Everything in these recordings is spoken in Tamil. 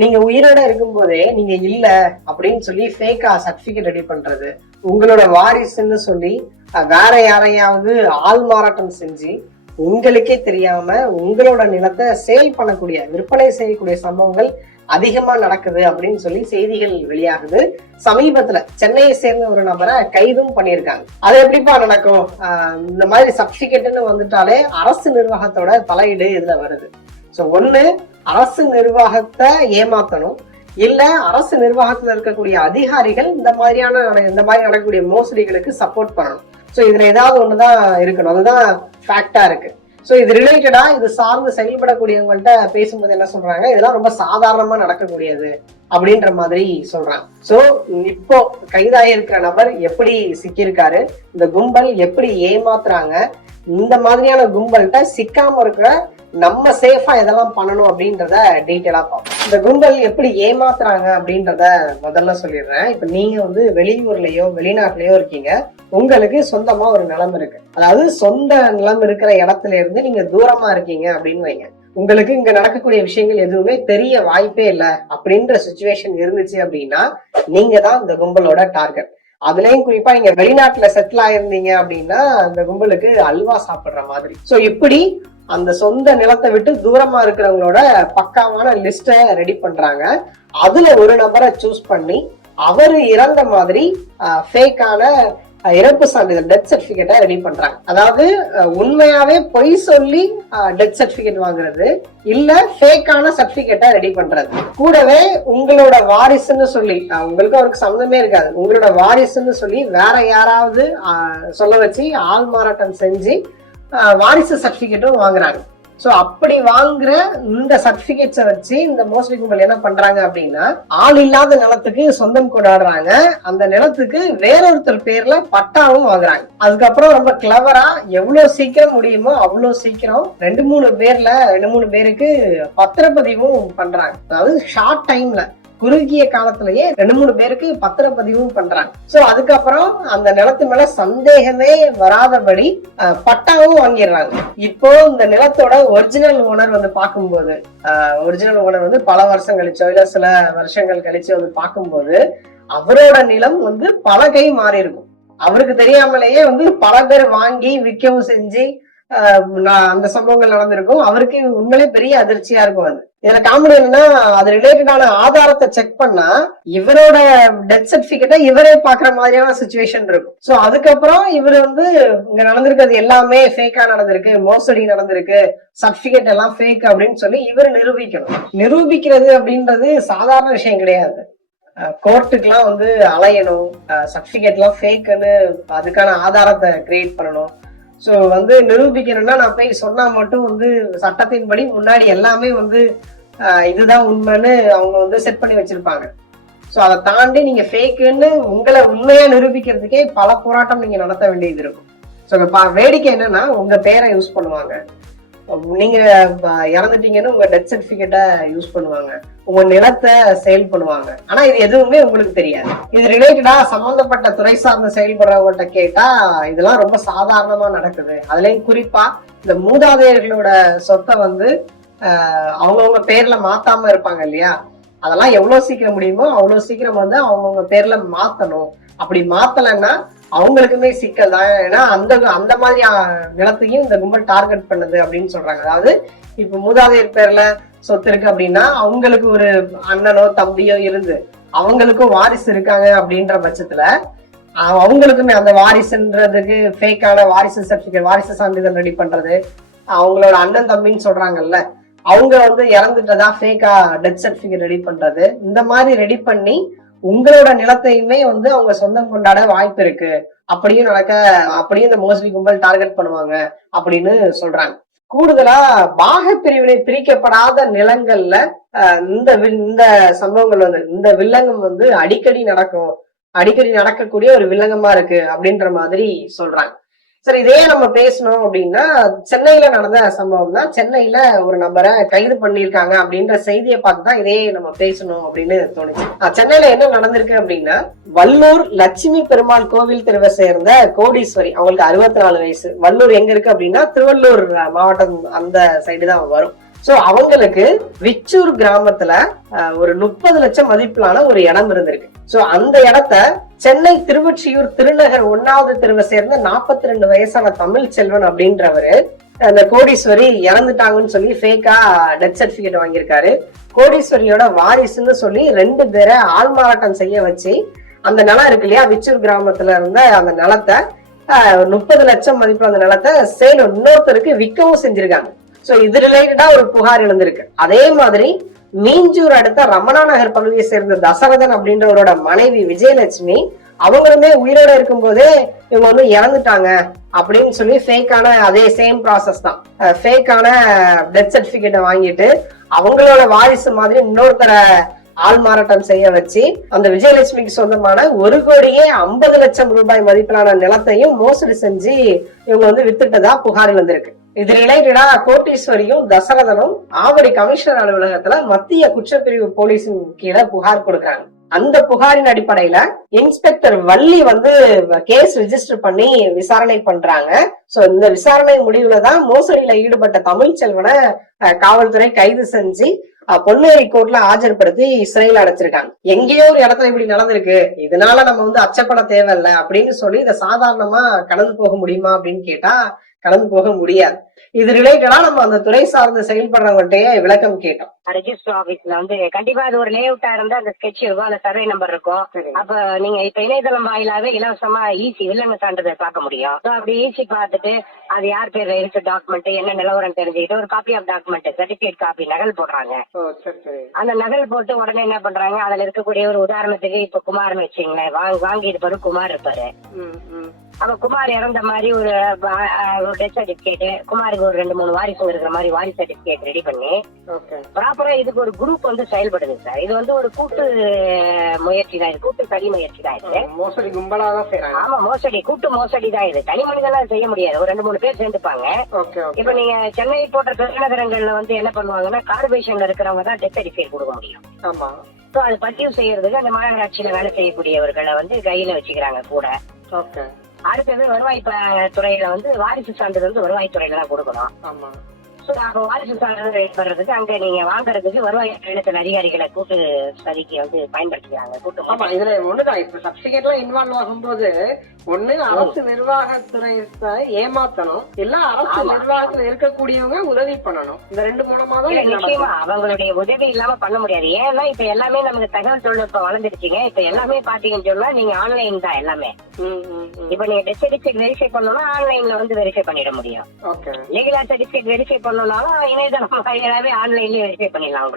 நீங்க உயிரோட இருக்கும் போதே நீங்க இல்ல அப்படின்னு சொல்லி ஃபேக்கா சர்டிபிகேட் ரெடி பண்றது, உங்களோட வாரிசுன்னு சொல்லி வேற யாரையாவது ஆள் மாறாட்டம் செஞ்சு உங்களுக்கே தெரியாம உங்களோட நிலத்தை சேல் பண்ணக்கூடிய, விற்பனை செய்யக்கூடிய சம்பவங்கள் அதிகமா நடக்குது அப்படின்னு சொல்லி செய்திகள் வெளியாகுது. சமீபத்துல சென்னையை சேர்ந்த ஒரு நபரை கைதும் பண்ணியிருக்காங்க. அது எப்படிப்பா நடக்கும்? இந்த மாதிரி சர்டிபிகேட்னு வந்துட்டாலே அரசு நிர்வாகத்தோட தலையீடு இதுல வருது. சோ ஒண்ணு, அரசு நிர்வாகத்தை ஏமாத்தணும், இல்ல அரசு நிர்வாகத்துல இருக்கக்கூடிய அதிகாரிகள் இந்த மாதிரி நடக்கக்கூடிய மோசடிகளுக்கு சப்போர்ட் பண்ணணும். சோ இதுல ஏதாவது ஒண்ணுதான் இருக்கணும், அதுதான் ஃபேக்டா இருக்கு. சோ இது ரிலேட்டடா இது சார்ந்து செயல்படக்கூடியவங்கள்ட்ட பேசும்போது என்ன சொல்றாங்க, இதெல்லாம் ரொம்ப சாதாரணமா நடக்கக்கூடியது அப்படின்ற மாதிரி சொல்றாங்க. சோ இப்போ கைதாயிருக்கிற நபர் எப்படி சிக்கியிருக்காரு, இந்த கும்பல் எப்படி ஏமாத்துறாங்க, இந்த மாதிரியான கும்பல்கிட்ட சிக்காம இருக்கிற நம்ம சேஃபா இதெல்லாம் பண்ணணும் அப்படின்றத டீட்டெயிலா பார்ப்போம். இந்த கும்பல் எப்படி ஏமாத்துறாங்க அப்படின்றத முதல்ல சொல்லிடுறேன். இப்ப நீங்க வெளியூர்லயோ வெளிநாட்டுலயோ இருக்கீங்க, உங்களுக்கு சொந்தமா ஒரு நிலம் இருக்கு, அதாவது சொந்த நிலம் இருக்கிற இடத்துல இருந்து நீங்க தூரமா இருக்கீங்க அப்படின்னு வைங்க. உங்களுக்கு இங்க நடக்கக்கூடிய விஷயங்கள் எதுவுமே தெரிய வாய்ப்பே இல்லை அப்படின்ற சிச்சுவேஷன் இருந்துச்சு அப்படின்னா நீங்க தான் இந்த கும்பலோட டார்கெட். அதுலயும் குறிப்பா நீங்க வெளிநாட்டுல செட்டில் ஆயிருந்தீங்க அப்படின்னா அந்த கும்பலுக்கு அல்வா சாப்பிடுற மாதிரி. சோ இப்படி அந்த சொந்த நிலத்தை விட்டு தூரமா இருக்கிறவங்களோட பக்காவான லிஸ்ட ரெடி பண்றாங்க. அதுல ஒரு நபரை சூஸ் பண்ணி அவரு இறந்த மாதிரி ஃபேக்கான இறப்பு சான்றிதழ், டெத் சர்டிபிகேட்டை ரெடி பண்றாங்க. அதாவது உண்மையாவே பொய் சொல்லி டெத் சர்டிபிகேட் வாங்குறது, இல்ல ஃபேக்கான சர்டிபிகேட்டை ரெடி பண்றது. கூடவே உங்களோட வாரிசுன்னு சொல்லி, உங்களுக்கு அவருக்கு சம்மந்தமே இருக்காது, உங்களோட வாரிசுன்னு சொல்லி வேற யாராவது சொல்ல வச்சு ஆள் மாறாட்டம் செஞ்சு வாரிசு சர்டிபிகேட்டும் வாங்குறாங்க. சோ அப்படி வாங்குற இந்த சர்டிபிகேட்ஸை வச்சு இந்த மோசடி கும்பல் என்ன பண்றாங்க அப்படின்னா, ஆள் இல்லாத நிலத்துக்கு சொந்தம் கொண்டாடுறாங்க, அந்த நிலத்துக்கு வேறொருத்தர் பேர்ல பட்டாவும் வாங்குறாங்க. அதுக்கப்புறம் ரொம்ப கிளவரா எவ்வளவு சீக்கிரம் முடியுமோ அவ்வளவு சீக்கிரம் 2-3 பேருக்கு பத்திரப்பதிவும் பண்றாங்க. அதாவது ஷார்ட் டைம்ல, குறுகிய காலத்திலேயே 2-3 பேருக்கு பத்திரப்பதிவும் பண்றாங்க. சோ அதுக்கப்புறம் அந்த நிலத்து மேல சந்தேகமே வராதபடி பட்டாவும் வாங்கிடுறாங்க. இப்போ இந்த நிலத்தோட ஒரிஜினல் ஓனர் பார்க்கும்போது, ஒரிஜினல் ஓனர் பல வருஷம் கழிச்சோ இல்ல சில வருஷங்கள் கழிச்சு பார்க்கும்போது அவரோட நிலம் பல கை மாறி இருக்கும். அவருக்கு தெரியாமலேயே பல பேர் வாங்கி விற்கவும் செஞ்சு அந்த சம்பவங்கள் நடந்திருக்கும். அவருக்கு உண்மையிலே பெரிய அதிர்ச்சியா இருக்கும். அது இதுல காமெடி என்னன்னா, அது ரிலேட்டடான ஆதாரத்தை செக் பண்ணா இவரோட டெத் சர்டிபிகேட்டை இவரே பாக்குற மாதிரியான சிச்சுவேஷன் இருக்கும். சோ அதுக்கப்புறம் இவர் இங்க நடந்திருக்கிறது எல்லாமே ஃபேக்கா நடந்திருக்கு, மோசடி நடந்திருக்கு, சர்டிபிகேட் எல்லாம் ஃபேக் அப்படின்னு சொல்லி இவர் நிரூபிக்கணும். நிரூபிக்கிறது அப்படின்றது சாதாரண விஷயம் கிடையாது. கோர்ட்டுக்கெல்லாம் அலையணும், சர்டிபிகேட் எல்லாம் ஃபேக்குன்னு அதுக்கான ஆதாரத்தை கிரியேட் பண்ணணும். சோ நிரூபிக்கணும்னா நான் போய் சொன்னா மட்டும் சட்டத்தின்படி முன்னாடி எல்லாமே இதுதான் உண்மைன்னு அவங்க செட் பண்ணி வச்சிருப்பாங்க. சோ அதை தாண்டி நீங்க ஃபேக்குன்னு உங்களை உண்மையா நிரூபிக்கிறதுக்கே பல போராட்டம் நீங்க நடத்த வேண்டியது இருக்கும். சோ வேடிக்கை என்னன்னா, உங்க பேரை யூஸ் பண்ணுவாங்க, நீங்க இறந்துட்டீங்கன்னு உங்க டெத் சர்டிபிகேட்டை யூஸ் பண்ணுவாங்க, உங்க நிலத்தை சேல் பண்ணுவாங்க. ஆனா இது எதுவுமே உங்களுக்கு தெரியாது. இது ரிலேட்டடா சம்பந்தப்பட்ட துறை சார்ந்த செயல்படுறவங்கள்ட்ட கேட்டா இதெல்லாம் ரொம்ப சாதாரணமா நடக்குது. அதுலயும் குறிப்பா இந்த மூதாதையர்களோட சொத்தை அவங்கவுங்க பேர்ல மாத்தாம இருப்பாங்க இல்லையா, அதெல்லாம் எவ்வளவு சீக்கிரம் முடியுமோ அவ்வளவு சீக்கிரம் அவங்கவுங்க பேர்ல மாத்தணும். அப்படி மாத்தலைன்னா அவங்களுக்குமே சிக்கல் தான். ஏன்னா அந்த மாதிரி நிலத்தையும் இந்த கும்பல் டார்கெட் பண்ணுது அப்படின்னு சொல்றாங்க. அதாவது இப்ப மூதாதையர் பேர்ல சொத்து இருக்கு அப்படின்னா அவங்களுக்கு ஒரு அண்ணனோ தம்பியோ இருந்து அவங்களுக்கும் வாரிசு இருக்காங்க அப்படின்ற பட்சத்துல அவங்களுக்குமே அந்த வாரிசுன்றதுக்கு ஃபேக்கான வாரிசு சர்டிபிகேட், வாரிசு சான்றிதழ் ரெடி பண்றது, அவங்களோட அண்ணன் தம்பின்னு சொல்றாங்கல்ல, அவங்க இறந்துட்டதா ஃபேக்கா டெத் சர்டிபிகேட் ரெடி பண்றது, இந்த மாதிரி ரெடி பண்ணி உங்களோட நிலத்தையுமே அவங்க சொந்தம் கொண்டாட வாய்ப்பு இருக்கு. அப்படியும் இந்த மோசடி கும்பல் டார்கெட் பண்ணுவாங்க அப்படின்னு சொல்றாங்க. கூடுதலா பாக பிரிவினை பிரிக்கப்படாத நிலங்கள்ல இந்த சம்பவங்கள் இந்த வில்லங்கம் அடிக்கடி நடக்கக்கூடிய ஒரு வில்லங்கமா இருக்கு அப்படின்ற மாதிரி சொல்றாங்க. சரி, இதே நம்ம பேசணும் அப்படின்னா, சென்னையில நடந்த சம்பவம் தான். சென்னையில ஒரு நபரை கைது பண்ணிருக்காங்க அப்படின்ற செய்தியை பார்த்துதான் இதே நம்ம பேசணும் அப்படின்னு தோணுச்சு. சென்னையில என்ன நடந்திருக்கு அப்படின்னா, வல்லூர் லட்சுமி பெருமாள் கோவில் தெருவை சேர்ந்த கோடீஸ்வரி, அவங்களுக்கு 64 வயசு. வல்லூர் எங்க இருக்கு அப்படின்னா திருவள்ளூர் மாவட்டம் அந்த சைடு தான் வரும். சோ அவங்களுக்கு விச்சூர் கிராமத்துல ஒரு 30 லட்சம் மதிப்பிலான ஒரு இடம் இருந்திருக்கு. சோ அந்த இடத்த சென்னை திருவொற்றியூர் திருநகர் 1வது தெருவை சேர்ந்த 42 வயசான தமிழ் செல்வன் அப்படின்றவரு அந்த கோடீஸ்வரி இறந்துட்டாங்கன்னு சொல்லி ஃபேக்கா டெத் சர்டிபிகேட் வாங்கியிருக்காரு. கோடீஸ்வரியோட வாரிசுன்னு சொல்லி 2 பேரை ஆள்மாறாட்டம் செய்ய வச்சு அந்த நிலம் இருக்கு இல்லையா, விச்சூர் கிராமத்துல இருந்த அந்த நிலத்தை 30 லட்சம் மதிப்புல அந்த நிலத்தை சேலம் இன்னொருத்தருக்கு விற்கவும் செஞ்சிருக்காங்க. சோ இது ரிலேட்டடா ஒரு புகார் எழுந்திருக்கு. அதே மாதிரி மீஞ்சூர் அடுத்த ரமணா நகர் பகுதியை சேர்ந்த தசரதன் அப்படின்றவரோட மனைவி விஜயலட்சுமி அவங்களுமே உயிரோட இருக்கும் போதே இவங்க வந்து இறந்துட்டாங்க அப்படின்னு சொல்லி ஃபேக்கான அதே சேம் ப்ராசஸ் தான், ஃபேக்கான டெத் சர்டிபிகேட்டை வாங்கிட்டு அவங்களோட வாரிசு மாதிரி இன்னொருத்தரை ஆள்மாறாட்டம் செய்ய வச்சு அந்த விஜயலட்சுமிக்கு சொந்தமான 1,50,00,000 ரூபாய் மதிப்பிலான நிலத்தையும் மோசடி செஞ்சு இவங்க வந்து வித்துட்டதா புகார் வந்திருக்கு. இது ரிலேட்டடா கோட்டீஸ்வரியும் தசரதனும் ஆவடி கமிஷனர் அலுவலகத்துல மத்திய குற்றப்பிரிவு போலீஸின் கீழே புகார் கொடுக்குறாங்க. அந்த புகாரின் அடிப்படையில இன்ஸ்பெக்டர் வள்ளி வந்து கேஸ் ரிஜிஸ்டர் பண்ணி விசாரணை பண்றாங்க. சோ இந்த விசாரணை முடிவுலதான் மோசடியில ஈடுபட்ட தமிழ் செல்வனை காவல்துறை கைது செஞ்சு பொன்னேரி கோர்ட்ல ஆஜர்படுத்தி சிறையில் அடைச்சிருக்காங்க. எங்கேயோ ஒரு இடத்துல இப்படி நடந்திருக்கு, இதனால நம்ம வந்து அச்சப்பட தேவையில்லை அப்படின்னு சொல்லி இதை சாதாரணமா கடந்து போக முடியுமா அப்படின்னு கேட்டா கடந்து போக முடியாது. இது ரிலேட்டடா நம்ம அந்த துறை சார்ந்து செயல்படுறவங்கள்ட்டயே விளக்கம் கேட்டோம். ரெஜிஸ்டர் ஆபீஸ்ல வந்து கண்டிப்பா அது ஒரு லேஅவுட்டா இருந்தா அந்த ஸ்கெட்ச் இருக்கும், அந்த சர்வே நம்பர் இருக்கும். அப்ப நீங்க இப்ப இணையதளம் வாயிலாவே இலவசமா ஈசி வில்லங்க சான்றிதழ் பார்க்க முடியும். அப்படி ஈசி பார்த்துட்டு அது யார் பேர்ல இருக்கு டாக்குமெண்ட் என்ன நிலவரம் தெரிஞ்சுக்கிட்டு ஒரு copy of document certificate copy நகல் போடுறாங்க. அந்த நகல் போட்டு உடனே என்ன பண்றாங்க, அதுல இருக்கக்கூடிய ஒரு உதாரணத்துக்கு இப்ப குமார்னு வச்சுங்களேன், வாங்கி இருப்பாரு குமார் இருப்பாரு. அப்ப குமார் இறந்த மாதிரி ஒரு டெத் சர்டிபிகேட், குமாருக்கு ஒரு 2-3 வாரிசு இருக்கிற மாதிரி வாரிசு சர்டிபிகேட் ரெடி பண்ணி ப்ராப்பரா இதுக்கு ஒரு குரூப் வந்து செயல்படுது சார். இது வந்து ஒரு கூட்டு முயற்சி தான், இது கூட்டு சதி முயற்சி தான். இது மோசடி கும்பலா தான் செய்றாங்க. ஆமா, மோசடி கூட்டு மோசடி தான். இது தனி மனிதெல்லாம் செய்ய முடியாது, ஒரு 2-3 பேர் சேர்ந்துப்பாங்க. இப்ப நீங்க சென்னை போன்ற பெருநகரங்கள்ல வந்து என்ன பண்ணுவாங்கன்னா கார்பரேஷன்ல இருக்கிறவங்க தான் டெத் சர்டிபிகேட் கொடுக்க முடியும். ஆமா, அது பதிவு செய்யறதுக்கு அந்த மாநகராட்சியில வேலை செய்யக்கூடியவர்களை வந்து கையில வச்சுக்கிறாங்க கூட. அடுத்தது வருவாய் துறையில வந்து வாரிசு சான்றிதழ் வந்து வருவாய் துறையில தான் கொடுக்கணும். ஆமா, அப்ப வாரிசு சான்றிதழ் வர்றதுக்கு அங்க நீங்க வாங்குறதுக்கு வருவாய் துறையில அதிகாரிகளை கூட்டு சதிக்கு வந்து பயன்படுத்திக்கிறாங்க. கூட்டு இதுல ஒண்ணுதான், இப்ப சர்டிபிகேட் எல்லாம் இன்வால்வ் ஆகும்போது ஒண்ணு அரசு நிர்வாகத்துறை ஏமாத்தணும், இல்ல அரசு நிர்வாகத்துல இருக்கக்கூடியவங்க உதவி பண்ணணும். இந்த 2 மூலமா தான் நிச்சயமா அவங்களுடைய உதவி இல்லாம பண்ண முடியாது. ஏன்னா இப்ப எல்லாமே நமக்கு தகவல் தொழில்நுட்பம் வளர்ந்துருச்சுங்க. இப்ப எல்லாமே பாத்தீங்கன்னு சொன்னா நீங்க ஆன்லைன் தான் எல்லாமே. இப்ப நீங்க டெத் சர்டிபிகேட் வெரிஃபை பண்ணணும்னா ஆன்லைன்ல வந்து வெரிஃபை பண்ணிட முடியும். லீகல் சர்டிபிகேட் வெரிஃபை பண்ணணும்னாலும் இணையதளம் வாயிலாவே ஆன்லைன்லயே வெரிஃபை பண்ணிடலாம்.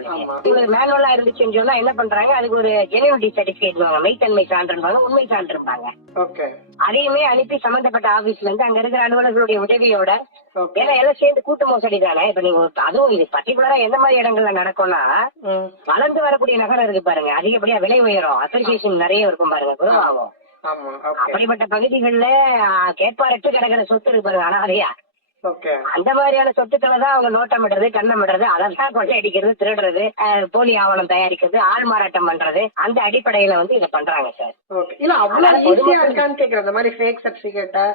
உங்களுக்கு மேனுவலா இருந்துச்சுன்னு சொன்னா என்ன பண்றாங்க, அதுக்கு ஒரு ஜெனுவினிட்டி சர்டிபிகேட் வாங்க, மெய்த்தன்மை சான்றுவாங்க, உண்மை சான்றுபாங்க. அதையுமே அனுப்பி சம்பந்தப்பட்ட ஆபீஸ்ல இருந்து அங்க இருக்கிற அலுவலர்களுடைய உதவியோட, ஏன்னா எல்லாம் சேர்ந்து கூட்டு மோசடி தானே. இப்ப நீங்க அதுவும் இது பர்டிகுலரா எந்த மாதிரி இடங்கள்ல நடக்கும்னா, வளர்ந்து வரக்கூடிய நகரம் இருக்கு பாருங்க, அதிகப்படியா விலை உயரும், அசோசியேஷன் நிறைய இருக்கும் பாருங்க, குருவாகும். அப்படிப்பட்ட பகுதிகள்ல கேட்பாரட்டு கிடக்கிற சொத்து இருக்கு பாருங்க அனாதையா, அந்த மாதிரியான சொத்துக்களை தான் அவங்க நோட்டமிடுறது, கண்ணமிடுறது, அதான் கொள்ளையடிக்கிறது, திருடுறது, போலி ஆவணம் தயாரிக்கிறது, ஆள் மாறாட்டம் பண்றது, அந்த அடிப்படையில வந்து இதை பண்றாங்க சார். இல்ல அவ்வளவு ஈஸியா இருக்கான்னு கேக்குறேன். இந்த மாதிரி ஃபேக் சர்டிபிகேட்டை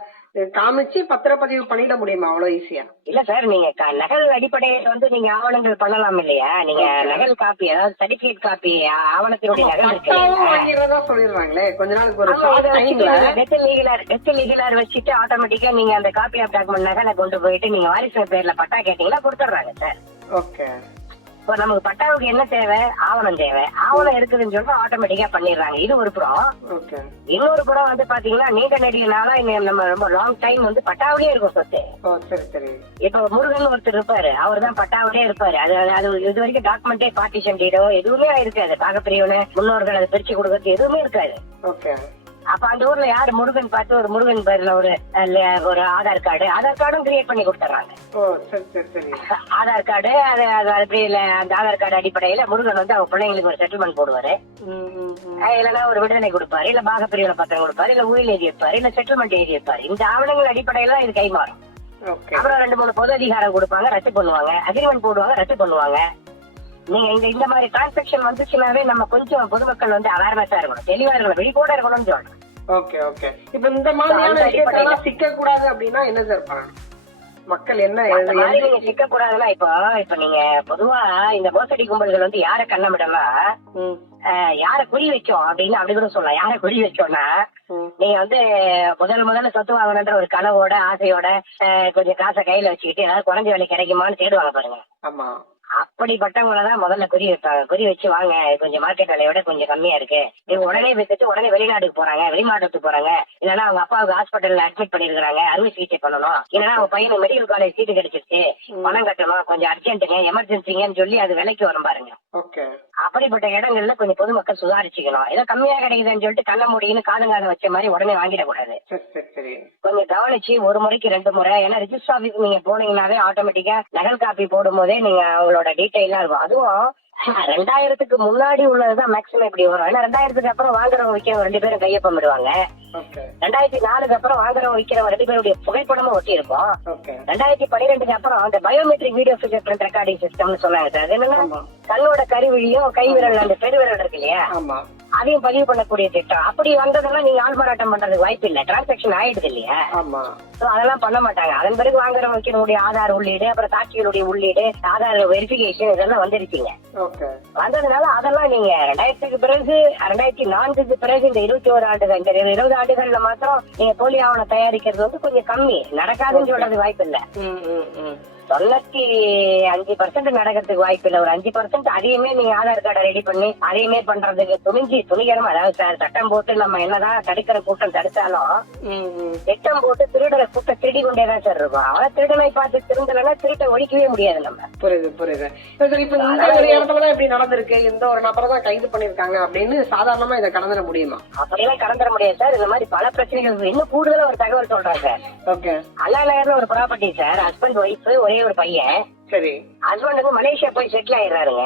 காமிச்சு பத்திரப்பதிவு பண்ணிட முடியுமா அவ்வளவு ஈஸியா? இல்ல சார், நீங்க நகல் அடிப்படையில வந்து நீங்க ஆவணங்கள் பண்ணலாம் இல்லையா? நீங்க நகல் காப்பி, அதாவது சர்டிபிகேட் காப்பி, ஆவணத்தினுடைய நகல் சொல்லிடுறாங்களே கொஞ்ச நாளுக்கு ஒரு டெத் லீகலார் வச்சுட்டு ஆட்டோமேட்டிக்கா நீங்க அந்த காப்பி ஆஃப் டாக்குமெண்ட் நகலை கொண்டு போயிட்டு நீங்க வாரிசு பேர்ல பட்டா கேட்டீங்கன்னா கொடுத்துட்றாங்க சார். ஓகே, இப்ப நமக்கு பட்டாவுக்கு என்ன தேவை, ஆவணம் தேவை, ஆவணம் இருக்குதுன்னு சொல்லிட்டு ஆட்டோமேட்டிக்கா பண்ணிடுறாங்க. இது ஒரு புறம். இன்னொரு புறம் வந்து பாத்தீங்கன்னா நீண்ட நெடிய நாளா நம்ம ரொம்ப லாங் டைம் வந்து பட்டாவிலேயே இருக்கும் சொத்து. இப்ப முருகன் ஒருத்தர் இருப்பாரு, அவர் தான் பட்டாவிலேயே இருப்பாரு. அது இது வரைக்கும் டாக்குமெண்டே பார்ட்டிஷன் டீடோ எதுவுமே இருக்காது, பாகப்பிரிவுன்னு முன்னோர்கள் அதை பிரிச்சு கொடுக்கறது எதுவுமே இருக்காது. அப்ப அந்த ஊர்ல யாரு முருகன் பார்த்து ஒரு முருகன் பேர்ல ஒரு ஆதார் கார்டும் கிரியேட் பண்ணி கொடுத்துறாங்க. ஆதார் கார்டு அந்த ஆதார் கார்டு அடிப்படையில முருகன் வந்து அவங்க பிள்ளைங்களுக்கு ஒரு செட்டில்மெண்ட் போடுவாரு, இல்லைன்னா ஒரு விடுதலை கொடுப்பாரு, இல்ல பாகப்பிரிவுல பத்திரம் கொடுப்பாரு, இல்ல உயில் எழுதி வைப்பாரு, இல்ல செட்டில்மெண்ட் எழுதி வைப்பாரு. இந்த ஆவணங்கள் அடிப்படையில இது கைமாறும். அப்புறம் 2-3 பொது அதிகாரம் கொடுப்பாங்க, ரத்து பண்ணுவாங்க, அக்ரிமெண்ட் போடுவாங்க, ரத்து பண்ணுவாங்க. நீங்க இந்த மாதிரி டிரான்சாக்சன் வந்துச்சுனாவே நம்ம கொஞ்சம் பொதுமக்கள் வந்து அவேர்னஸா இருக்கணும், தெளிவா இருக்கணும், விழிப்போட இருக்கணும்னு சொல்றேன். Okay okay. இப்ப இந்த மாதிரியான விஷயத்தெல்லாம் சிக்க கூடாது அப்படின்னா என்ன சார் பண்ணணும்? மக்கள் என்ன நீங்க சிக்க கூடாதுன்னா இப்ப நீங்க பொதுவா இந்த மோசடி கும்பல்கள் வந்து யார கண்ணமிடலாம், யார குறி வைக்கும் அப்படின்னு அப்படி கூட சொல்லலாம். யார குறி வைக்கும்னா, நீங்க வந்து முதல்ல சொத்து வாங்கணுன்ற ஒரு கனவோட ஆசையோட கொஞ்சம் காசை கையில வச்சுக்கிட்டு ஏதாவது குறைஞ்ச விலை கிடைக்குமான்னு தேடுவாங்க பாருங்க. ஆமா, அப்படிப்பட்டவங்களதான் முதல்ல குறி வைப்பாங்க. குறி வச்சு வாங்க, கொஞ்சம் மார்க்கெட் விலையை விட கொஞ்சம் கம்மியா இருக்கு, இவங்க உடனே வித்துட்டு உடனே வெளிநாட்டுக்கு போறாங்க, வெளிமாநிலத்துக்கு போறாங்க, இல்லன்னா அவங்க அப்பாவுக்கு ஹாஸ்பிட்டல்ல அட்மிட் பண்ணிருக்காங்க, அறுவை சிகிச்சை பண்ணணும், இல்லன்னா அவங்க பையனுக்கு மெடிக்கல் காலேஜ் சீட்டு கிடைச்சிருச்சு, பணம் கட்டணும், கொஞ்சம் அர்ஜென்ட்டுங்க, எமர்ஜென்சிங்கன்னு சொல்லி அது விலைக்கு வரும் பாருங்க. அப்படிப்பட்ட இடங்கள்ல கொஞ்சம் பொதுமக்கள் சுதாரிச்சுக்கணும். ஏதோ கம்மியா கிடைக்குதுன்னு சொல்லிட்டு கண்ண முடியுன்னு காதுங்காத வச்ச மாதிரி உடனே வாங்கிடக்கூடாது. கொஞ்சம் கவனிச்சு ஒரு முறைக்கு 2 முறை, ஏன்னா ரிஜிஸ்டர் ஆபீஸ் நீங்க போனீங்கன்னாவே ஆட்டோமேட்டிக்கா நகல் காப்பி போடும் போதே நீங்க அவங்களோட டீட்டெயிலா இருக்கும். அதுவும் 2000க்கு முன்னாடி உள்ளதுதான் மேக்ஸிமம் இப்படி வரும். ஏன்னா 2000க்கு அப்புறம் வாங்குறவங்க விற்கிறவங்க 2 பேரும் கையொப்பமிடுவாங்க. 2004க்கு அப்புறம் வாங்குறவங்க விற்கிறவங்க 2 பேருடைய புகைப்படமும் ஒட்டி இருக்கும். 2012க்கு அப்புறம் அந்த biometric video finger print recording சிஸ்டம்னு சொன்னாங்க சார். அது என்னன்னா கண்ணோட கருவிழியும் கை விரல் அந்த பெருவிரல் இருக்கு இல்லையா, அதையும் பதிவு பண்ணக்கூடிய திட்டம். அப்படி வந்ததெல்லாம் நீங்க ஆள் மாறாட்டம் பண்றதுக்கு வாய்ப்பு இல்லை, டிரான்சாக்சன் ஆயிடுது இல்லையா. அதெல்லாம் பண்ண மாட்டாங்க. அதன் பிறகு வாங்குறவங்க வைக்கிறவங்களுடைய ஆதார் உள்ளீடு, அப்புறம் சாட்சிகளுடைய உள்ளீடு, ஆதார் வெரிஃபிகேஷன் இதெல்லாம் வந்துருச்சுங்க. வந்ததுனால அதெல்லாம் நீங்க 2000க்கு பிறகு 2004க்கு பிறகு இந்த 21 ஆண்டுகள் இந்த 20 ஆண்டுகள்ல மாத்திரம் நீங்க போலி ஆவணம் தயாரிக்கிறது வந்து கொஞ்சம் கம்மி, நடக்காதுன்னு சொல்றது வாய்ப்பு இல்ல. 95% நடக்கிறதுக்கு வாய்ப்பு இல்லை. ஒரு 5% அதையுமே நீங்க ஆதார் கார்டை ரெடி பண்ணி அதையுமே பண்றதுக்கு துணிகரமா, அதாவது சட்டம் போட்டு நம்ம என்னதான் தடுக்கிற கூட்டம் தடுத்தாலும் திட்டம் போட்டு திருடரை கூட்டம் திருடி கொண்டேதான் சார் இருக்கும். அவன் திருடனை பார்த்து திருந்தலைன்னா திருட்டை ஒழிக்கவே முடியாது நம்ம. புரியுது. இப்ப இந்த ஒரு இடத்துலதான் இப்படி நடந்திருக்கு, இந்த ஒரு நபரை தான் கைது பண்ணிருக்காங்க அப்படின்னு சாதாரணமா இதை கடந்துட முடியுமா? அப்படியெல்லாம் கடந்துட முடியாது சார். இந்த மாதிரி பல பிரச்சனைகள். இன்னும் கூடுதலா ஒரு தகவல் சொல்றாங்க சார். அண்ணா நகர்ல ஒரு ப்ராப்பர்ட்டி சார், ஹஸ்பண்ட் ஒய்ஃப், ஒரே ஒரு பையன். சரி, ஹஸ்பண்ட் வந்து மலேசியா போய் செட்டில் ஆயிடுறாருங்க.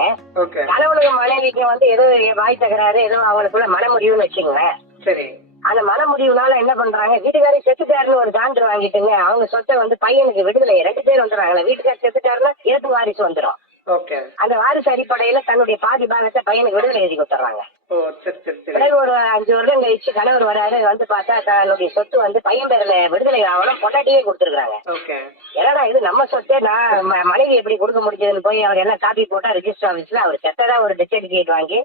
கணவனுக்கு மனைவிக்கு வந்து ஏதோ வாய் தகராறு, ஏதோ அவங்களுக்குள்ள மனமுடிவுன்னு வச்சுங்களேன். சரி, அந்த மனமுடிவுனால என்ன பண்றாங்க, வீட்டுக்காரி செத்துட்டாருன்னு ஒரு சான்று வாங்கிட்டுங்க அவங்க சொத்தை வந்து பையனுக்கு விடுதலை 2 பேர் வந்துடுறாங்களே. வீட்டுக்காரி செத்துட்டாருன்னா இறப்பு வாரிசு வந்துடும். அந்த வாரிசு அடிப்படையில தன்னுடைய பாதி பாகத்தை பையனுக்கு விடுதலை எழுதி கொடுத்துறாங்க. பிறகு ஒரு 5 வருடம் கழிச்சு கணவர் வராரு, வந்து பார்த்தா தன்னுடைய சொத்து வந்து பையன் பேர்ல விடுதலை ஆகணும் பொண்டாட்டியே கொடுத்துருக்காங்க. ஏன்னா இது நம்ம சொத்து, நான் மனைவி எப்படி கொடுக்க முடிஞ்சதுன்னு போய் அவர் எல்லாம் காப்பி போட்டா ரிஜிஸ்டர் ஆபீஸ்ல அவர் செத்ததா ஒரு டெத் சர்டிபிகேட் வாங்கி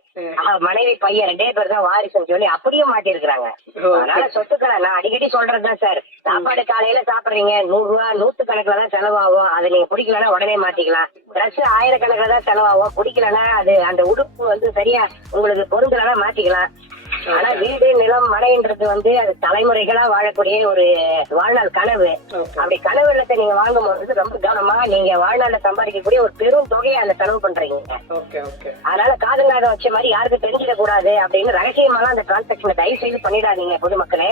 மனைவி பையன் 2 பேர் தான் வாரிசுன்னு சொல்லி அப்படியே மாட்டிருக்காங்க. அதனால சொத்துக்களை நான் அடிக்கடி சொல்றதுதான் சார், சாப்பாடு காலையில சாப்பிடுறீங்க 100 ரூபா 100கணக்குல தான் செலவாகும். அதை நீங்க பிடிக்கலன்னா உடனே மாத்திக்கலாம். ட்ரெஸ் 1000கணக்குல தான் செலவாகும். பிடிக்கலன்னா அது அந்த உடுப்பு வந்து சரியா உங்களுக்கு பொருந்தலன்னா மாத்திக்கலாம். ஆனா வீடு நிலம் மனைன்றது வந்து அது தலைமுறைகளா வாழக்கூடிய ஒரு வாழ்நாள் கனவு. அப்படி கனவு இல்லத்தை நீங்க வாங்கும் போது ரொம்ப கவனமா நீங்க வாழ்நாள்ல சம்பாதிக்கக்கூடிய ஒரு பெரும் தொகையை அந்த செலவு பண்றீங்க. அதனால காதுங்காத வச்ச மாதிரி யாருக்கும் தெரிஞ்சிட கூடாது அப்படின்னு ரகசியமாலாம் அந்த டிரான்சாக்சனை தயவு செய்து பண்ணிடாதீங்க பொதுமக்களே.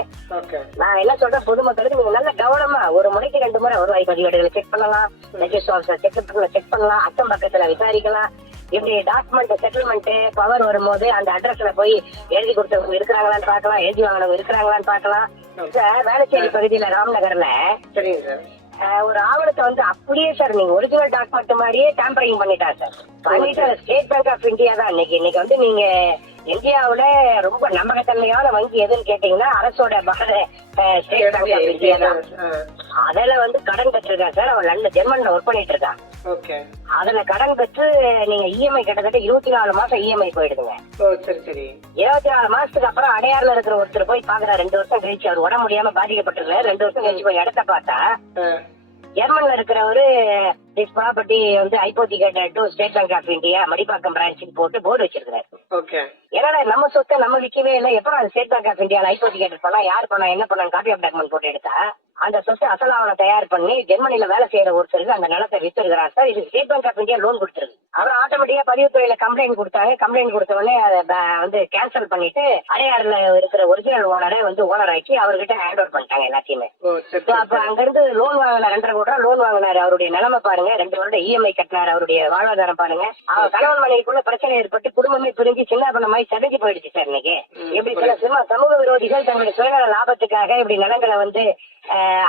நான் என்ன சொல்றேன், பொதுமக்களுக்கு நீங்க நல்ல கவனமா ஒரு முறைக்கு 2 முறை வருவாய் பதிவேடுகளை செக் பண்ணலாம், ரெஜிஸ்டர் ஆஃபீஸர் செக் பண்ணலாம், அக்கம் பக்கத்துல விசாரிக்கலாம். இப்படி டாக்குமெண்ட் செட்டில்மெண்ட் பவர் வரும்போது அந்த அட்ரஸ்ல போய் எழுதி கொடுத்தவங்க இருக்கிறாங்களான்னு பாக்கலாம், எழுதி வாங்கினவங்க இருக்கிறாங்களான்னு பாக்கலாம். வேளச்சேரி பகுதியில ராம்நகர்ல ஒரு ஆவணத்தை வந்து அப்படியே சார் நீங்க ஒரிஜினல் டாக்குமெண்ட் மாதிரியே டேம்பரிங் பண்ணிட்டா சார். பண்ணிட்டு ஸ்டேட் பேங்க் ஆஃப் இந்தியா தான் இன்னைக்கு வந்து நீங்க இந்தியாவுல ரொம்ப நம்பகத்தன்மையான வங்கி எதுன்னு கேட்டீங்கன்னா அரசோட ஸ்டேட் பேங்க் ஆஃப் இந்தியா தான். அதுல வந்து கடன் பெற்றிருக்கான் சார். அவன் லண்டன் ஜெர்மன்ல ஒர்க் பண்ணிட்டு இருக்கான். அதுல கடன் பெற்று நீங்க இஎம்ஐ கிட்டத்தட்ட 24 மாசம் இஎம்ஐ போயிடுதுங்க. 24 மாசத்துக்கு அப்புறம் அடையாறுல இருக்கிற ஒருத்தர் போய் பாக்குறா, 2 வருஷம் கழிச்சு அவர் உடம்பு முடியாம பாதிக்கப்பட்டிருக்காரு. 2 வருஷம் கழிச்சு போய் இடத்த பார்த்தா ஜெர்மன்ல இருக்கிறவரு திஸ் ப்ராப்பர்ட்டி வந்து hypothecated to State Bank of India Madipakkam பிரான்ச்சுக்கு போட்டு போர்டு வச்சிருக்காரு. ஏன்னா நம்ம சொத்தை நம்ம விற்கவே இல்லை, எப்ப ஸ்டேட் பேங்க் ஆஃப் இந்தியால ஹைபோதிகேட்டட் பண்ணா யார் பண்ணா என்ன பண்ணா காப்பி ஆஃப் டாக்குமெண்ட் போட்டு எடுத்தா அந்த சொத்து அசல் ஆவணம் தயார் பண்ணி ஜெர்மனில வேலை செய்யற ஒருத்தருக்கு அந்த நிலத்தை வித்துருக்கிறார் சார். இது State Bank of India loan கொடுத்துருக்கு. அப்புறம் ஆட்டோமேட்டிக்கா பதிவுத்துறையில கம்ப்ளைண்ட் கொடுத்தாங்க. கம்ப்ளைண்ட் கொடுத்த உடனே அதை வந்து கேன்சல் பண்ணிட்டு அடையாறுல இருக்கிற ஒரிஜினல் ஓனரை வந்து ஓனர் ஆக்கி அவர்கிட்ட ஹேண்ட் ஓவர் பண்ணிட்டாங்க எல்லாத்தையுமே. அப்ப அங்க இருந்து லோன் வாங்கின 2.5 கோடி ரூபா லோன் வாங்கினாரு. அவருடைய நிலைமை பாருங்க, 2 வருடம் இஎம்ஐ கட்டினாரு. அவருடைய வாழ்வாதாரம் பாருங்க. அவர் கணவன் மனைவிக்குள்ள பிரச்சனை ஏற்பட்டு குடும்பமே பிரிஞ்சு சின்ன பண்ண மாதிரி செதஞ்சு போயிடுச்சு சார். இன்னைக்கு இப்படி சில சமூக விரோதிகள் தங்களுடைய சுயநல லாபத்துக்காக இப்படி நிலங்களை வந்து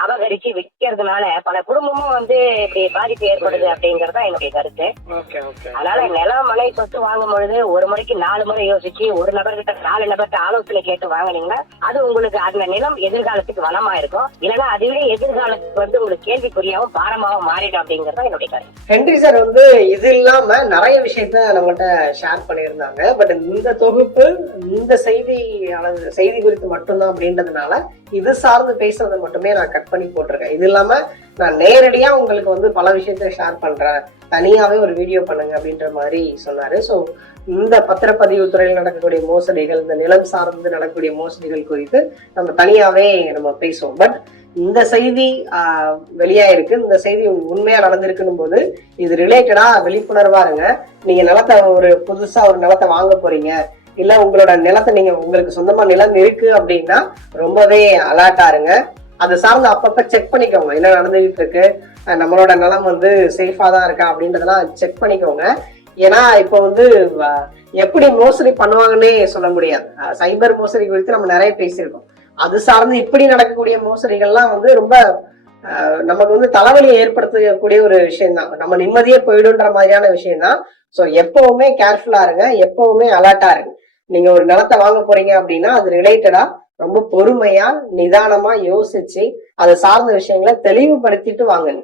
அபகரிச்சு விற்கிறதுனால பல குடும்பமும் வந்து இப்படி பாதிப்பு ஏற்படுது அப்படிங்கறத என்னுடைய கருத்து. அதனால நிலம் மனை சொத்து வாங்கும் பொழுது ஒரு முறைக்கு 4 முறை யோசிச்சு ஒரு நபர்கிட்ட 4 நபர்கிட்ட ஆலோசனை கேட்டு வாங்கினீங்கன்னா அது உங்களுக்கு அந்த நிலம் எதிர்காலத்துக்கு வளமா இருக்கும். இல்லைன்னா அதுவே எதிர்காலத்துக்கு வந்து உங்களுக்கு கேள்விக்குறியாவும் பாரமாவும் மாறிடும் அப்படிங்கறத என்னுடைய கருத்து. ஹென்றி சார் வந்து இது இல்லாம நிறைய விஷயத்த நம்மகிட்ட ஷேர் பண்ணியிருந்தாங்க. பட் இந்த தொகுப்பு இந்த செய்தி குறித்து மட்டும்தான் அப்படின்றதுனால இது சார்ந்து பேசுறதை மட்டுமே நான் கட் பண்ணி போட்டிருக்கேன். இது இல்லாம நான் நேரடியா உங்களுக்கு வந்து பல விஷயத்த ஷேர் பண்றேன், தனியாவே ஒரு வீடியோ பண்ணுங்க அப்படின்ற மாதிரி சொன்னாரு. ஸோ இந்த பத்திரப்பதிவு துறையில் நடக்கக்கூடிய மோசடிகள், இந்த நிலம் சார்ந்து நடக்கக்கூடிய மோசடிகள் குறித்து நம்ம தனியாவே நம்ம பேசுவோம். பட் இந்த செய்தி வெளியாயிருக்கு, இந்த செய்தி உண்மையா நடந்திருக்குன்னு போது இது ரிலேட்டடா விழிப்புணர்வா இருங்க. நீங்க நிலத்தை புதுசா ஒரு நிலத்தை வாங்க போறீங்க, இல்ல உங்களோட நிலத்தை நீங்க உங்களுக்கு சொந்தமா நிலம் இருக்கு அப்படின்னா ரொம்பவே அலர்ட்டா இருங்க. அதை சார்ந்து அப்பப்ப செக் பண்ணிக்கோங்க, என்ன நடந்துகிட்டு இருக்கு, நம்மளோட நிலம் வந்து சேஃபா தான் இருக்கா அப்படின்றதெல்லாம் செக் பண்ணிக்கோங்க. ஏன்னா இப்ப வந்து எப்படி மோசடி பண்ணுவாங்கன்னே சொல்ல முடியாது. சைபர் மோசடி குறித்து நம்ம நிறைய பேசியிருக்கோம். அது சார்ந்து இப்படி நடக்கக்கூடிய மோசடிகள்லாம் வந்து ரொம்ப நமக்கு வந்து தலைவலியை ஏற்படுத்தக்கூடிய ஒரு விஷயம் தான். நம்ம நிம்மதியே போயிடுன்ற மாதிரியான விஷயம் தான். ஸோ எப்பவுமே கேர்ஃபுல்லா இருங்க, எப்பவுமே அலர்ட்டா இருங்க. நீங்க ஒரு நிலத்தை வாங்க போறீங்க அப்படின்னா அது ரிலேட்டடா ரொம்ப பொறுமையா நிதானமா யோசிச்சு அதை சார்ந்த விஷயங்களை தெளிவுபடுத்திட்டு வாங்குங்க.